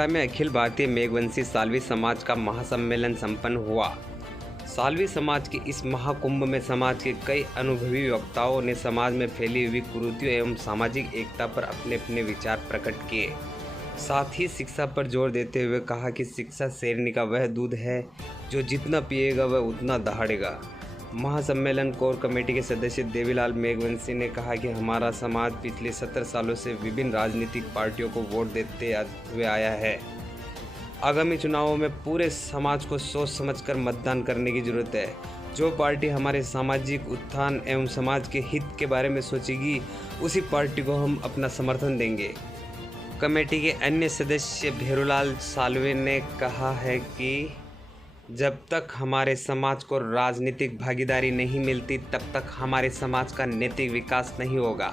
खेड़ा में अखिल भारतीय मेघवंशी साल्वी समाज का महासम्मेलन संपन्न हुआ। साल्वी समाज के इस महाकुंभ में समाज के कई अनुभवी वक्ताओं ने समाज में फैली हुई कुरीतियों एवं सामाजिक एकता पर अपने अपने विचार प्रकट किए। साथ ही शिक्षा पर जोर देते हुए कहा कि शिक्षा शेरनी का वह दूध है जो जितना पिएगा वह उतना दहाड़ेगा। महासम्मेलन कोर कमेटी के सदस्य देवीलाल मेघवंशी ने कहा कि हमारा समाज पिछले 70 सालों से विभिन्न राजनीतिक पार्टियों को वोट देते हुए आया है। आगामी चुनावों में पूरे समाज को सोच समझकर मतदान करने की जरूरत है। जो पार्टी हमारे सामाजिक उत्थान एवं समाज के हित के बारे में सोचेगी उसी पार्टी को हम अपना समर्थन देंगे। कमेटी के अन्य सदस्य भेरूलाल साल्वे ने कहा है कि जब तक हमारे समाज को राजनीतिक भागीदारी नहीं मिलती तब तक हमारे समाज का नैतिक विकास नहीं होगा।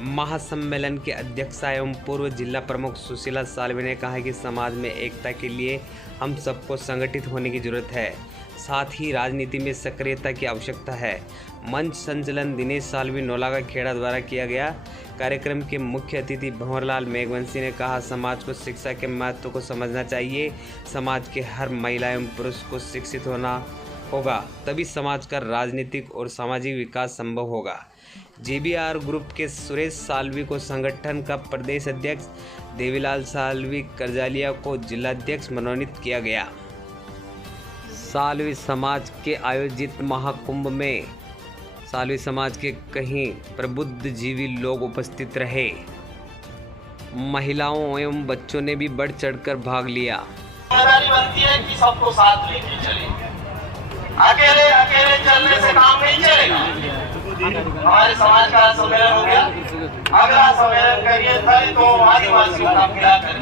महासम्मेलन के अध्यक्षा एवं पूर्व जिला प्रमुख सुशीला साल्वे ने कहा कि समाज में एकता के लिए हम सबको संगठित होने की जरूरत है, साथ ही राजनीति में सक्रियता की आवश्यकता है। मंच संचालन दिनेश साल्वी नौलागा खेड़ा द्वारा किया गया। कार्यक्रम के मुख्य अतिथि भंवरलाल मेघवंशी ने कहा, समाज को शिक्षा के महत्व को समझना चाहिए। समाज के हर महिला एवं पुरुष को शिक्षित होना होगा, तभी समाज का राजनीतिक और सामाजिक विकास संभव होगा। जेबीआर ग्रुप के सुरेश साल्वी को संगठन का प्रदेश अध्यक्ष, देवीलाल साल्वी करजालिया को जिलाध्यक्ष मनोनीत किया गया। साल्वी समाज के आयोजित महाकुंभ में साल्वी समाज के कई प्रबुद्धजीवी लोग उपस्थित रहे। महिलाओं एवं बच्चों ने भी बढ़ चढ़कर भाग लिया। जिम्मेदारी बनती है कि सबको साथ लेके चले। अकेले अकेले चलने से काम नहीं चलेगा। हमारे समाज का सम्मेलन हो गया, अगला सम्मेलन करिए दलितों आदिवासियों का मिला करें।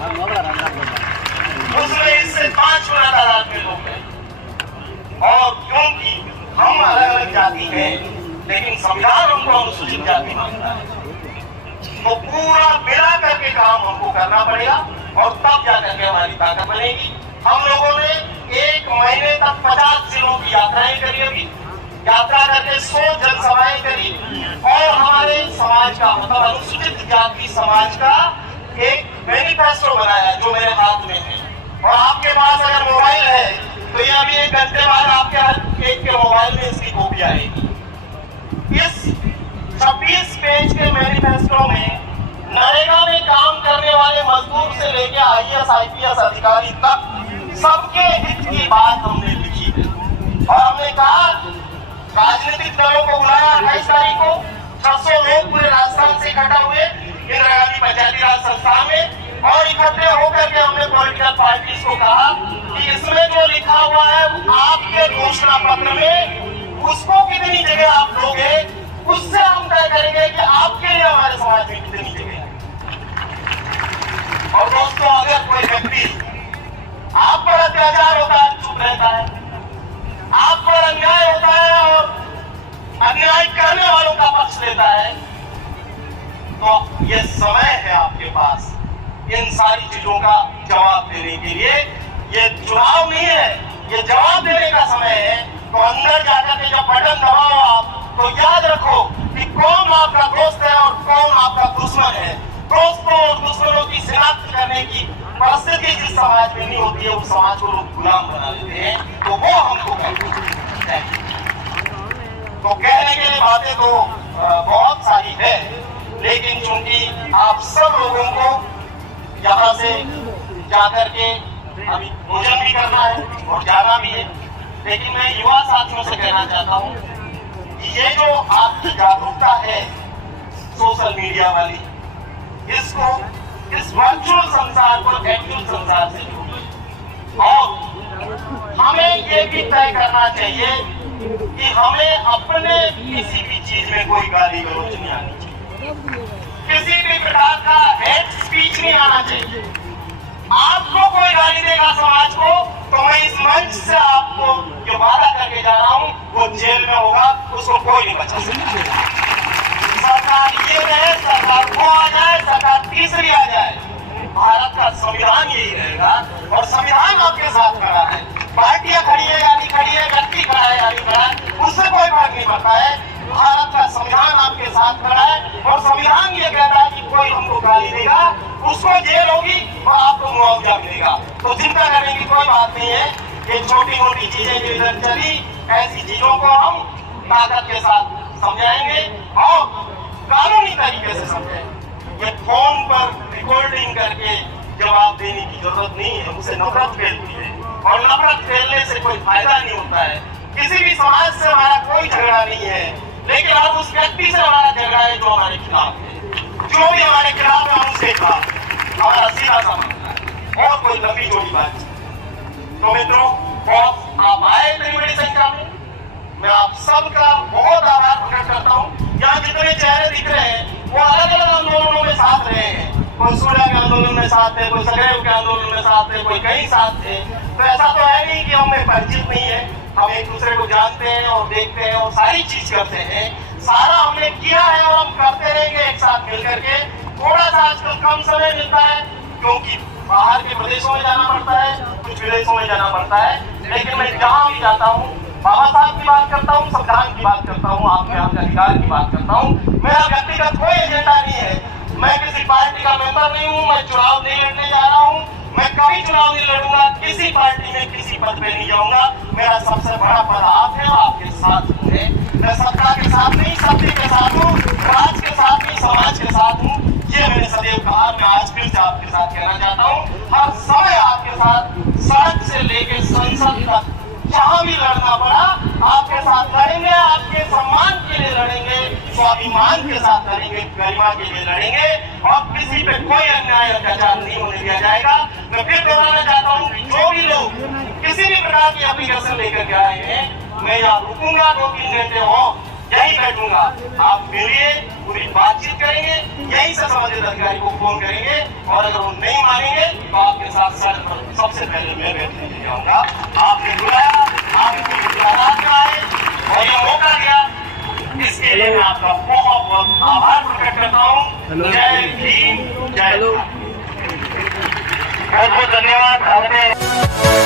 उसमें इससे 5 गुना तादाद में लोग हैं। और क्योंकि हम अलग अलग जाति हैं लेकिन संविधान हमको अनुसूचित जाति मानता है, तो पूरा मिला करके काम हमको करना पड़ेगा और तब जाकर के हमारी ताकत बनेगी। हम लोगों ने 1 महीने तक 50 जिलों की यात्राएं करी, अभी यात्रा करके 100 जनसभाएं करी और हमारे समाज का मतलब अनुसूचित जाति समाज का एक मैनिफेस्टो बनाया जो मेरे हाथ में है। और आपके पास अगर मोबाइल है तो ये अभी 1 घंटे बाद आपके हर एक के मोबाइल में इसकी कॉपी आएगी। इस 26 पेज के मैनिफेस्टो में नरेगा में काम करने वाले मजदूर से लेकर IAS IPS अधिकारी तक सबके हित की बात हमने लिखी है। और हमने कहा राजनीतिक दलों को बुलाया 28 तारीख को, 600 लोग पूरे राजस्थान से इकट्ठा हुए इंदिरा गांधी पंचायती राज संस्थान में और इकट्ठे होकर के हमने पॉलिटिकल पार्टीज को कहा कि इसमें जो लिखा हुआ है आपके घोषणा पत्र में उसको कितनी जगह आप लोगे, उससे हम तय करेंगे कि आपके लिए हमारे समाज में कितनी जगह है। और दोस्तों, अगर कोई व्यक्ति आप पर अत्याचार होता है चुप रहता है, आप पर अन्याय होता है और अन्याय करने वालों का पक्ष लेता है, तो ये समय है आपके पास इन सारी चीजों का जवाब देने के लिए। ये चुनाव नहीं है, ये जवाब देने का समय है। तो अंदर जाकर के जब बटन दबाओ आप, तो याद रखो कि कौन आपका दोस्त है और कौन आपका दुश्मन है। दोस्तों और दुश्मनों की शिनाख्त करने की परिस्थिति जिस समाज में नहीं होती है उस समाज को लोग गुलाम बना देते हैं, तो वो हमको करना है। तो कहने के लिए बातें तो बहुत सारी है, लेकिन चूंकि आप सब लोगों को यहाँ से जाकर के अभी भोजन भी करना है और जाना भी है, लेकिन मैं युवा साथियों से कहना चाहता हूँ कि ये जो आपकी जागरूकता है सोशल मीडिया वाली, इसको इस वर्चुअल संसार को एक्चुअल संसार से जोड़ो। और हमें ये भी तय करना चाहिए कि हमें अपने किसी भी चीज में कोई गाली गलौज नहीं आनी चाहिए, किसी भी प्रकार का हेट स्पीच नहीं आना चाहिए। आपको कोई गाली देगा समाज को, तो मैं इस मंच से आपको जो वादा करके जा रहा हूँ वो जेल में होगा, उसको कोई नहीं बचा सकता। सरकार ये रहे, सरकार वो आ जाए, सरकार तीसरी आ जाए, भारत का संविधान यही रहेगा। और संविधान आपके साथ खड़ा है, पार्टियां खड़ी है या नहीं खड़ी है, व्यक्ति खड़ा है या नहीं खड़ा है, उससे कोई फर्क नहीं पड़ता है। भारत का संविधान आपके साथ खड़ा है और संविधान ये कहता है कि कोई हमको गाली देगा उसको जेल होगी और आपको मुआवजा मिलेगा। तो चिंता करने की कोई बात नहीं है। ये छोटी मोटी चीजें जो इधर चली, ऐसी चीजों को हम ताकत के साथ समझाएंगे और कानूनी तरीके से समझाएंगे। ये फोन पर रिकॉर्डिंग करके जवाब देने की जरूरत नहीं है, उसे नफरत फैलती है और नफरत फैलने से कोई फायदा नहीं होता है। किसी भी समाज से हमारा कोई झगड़ा नहीं है, लेकिन अब उस व्यक्ति से हमारा झगड़ा है जो हमारे खिलाफ है। जो भी हमारे खिलाफ है हम उसके खिलाफ हमारा सीधा संबंध है और कोई लंबी जोड़ी बात। तो मित्रों, बहुत आप आए इतनी बड़ी संख्या में, मैं आप सबका बहुत आभार प्रकट करता हूँ। यहाँ जितने चेहरे दिख रहे हैं वो अलग अलग आंदोलनों में साथ रहे हैं। कोई सूर्या के आंदोलन में साथ थे, कोई सदैव के आंदोलन में साथ थे, कोई कहीं साथ थे। तो ऐसा तो है नहीं कि हमें परिचित नहीं है, हम एक दूसरे को जानते हैं और देखते हैं और सारी चीज करते हैं। सारा हमने किया है और हम करते रहेंगे एक साथ मिल करके। थोड़ा सा आजकल कम समय मिलता है क्योंकि बाहर के प्रदेशों में जाना पड़ता है, कुछ विदेशों में जाना पड़ता है, लेकिन मैं जहाँ भी जाता हूँ बाबा साहब की बात करता हूँ, संविधान की बात करता हूँ, आपके अधिकार की बात करता हूँ। मेरा व्यक्तिगत कोई एजेंडा नहीं है, मैं किसी पार्टी का मेंबर नहीं हूँ, मैं चुनाव नहीं लड़ने जा रहा हूँ, मैं कभी चुनाव नहीं लड़ूंगा, किसी पार्टी में किसी पद पे नहीं जाऊंगा। मेरा सबसे बड़ा पद आप है और आपके साथ है। मैं सत्ता के साथ नहीं, सत्य के साथ हूँ, राज के साथ नहीं, समाज के साथ हूँ। ये मैंने सदैव कहा, मैं आज फिर से आपके साथ कहना चाहता हूँ। हर समय आपके साथ, सड़क से लेकर संसद तक जहाँ भी लड़ना पड़ा आपके साथ लड़ेंगे, आपके सम्मान के लिए लड़ेंगे, स्वाभिमान के साथ लड़ेंगे, गरिमा के लिए लड़ेंगे और किसी पे कोई अन्याय अत्याचार नहीं होने दिया जाएगा। मैं फिर दोहराना चाहता हूँ, जो भी लोग किसी भी प्रकार की एप्लीकेशन लेकर के आए हैं, मैं यहाँ रुकूंगा 2-3 घंटे और यही बैठूंगा। आप मिलिए, पूरी बातचीत करेंगे, यही से संबंधित अधिकारी को फोन करेंगे और अगर वो नहीं मानेंगे तो आपके साथ सड़क पर सबसे पहले मैं बैठने के लिए आऊंगा। आपने बुलाया, आपकी मुलाकात में आए और ये मौका दिया, इसके लिए मैं आपका बहुत बहुत आभार प्रकट करता हूँ। जय भीम, जय भारत। बहुत बहुत धन्यवाद।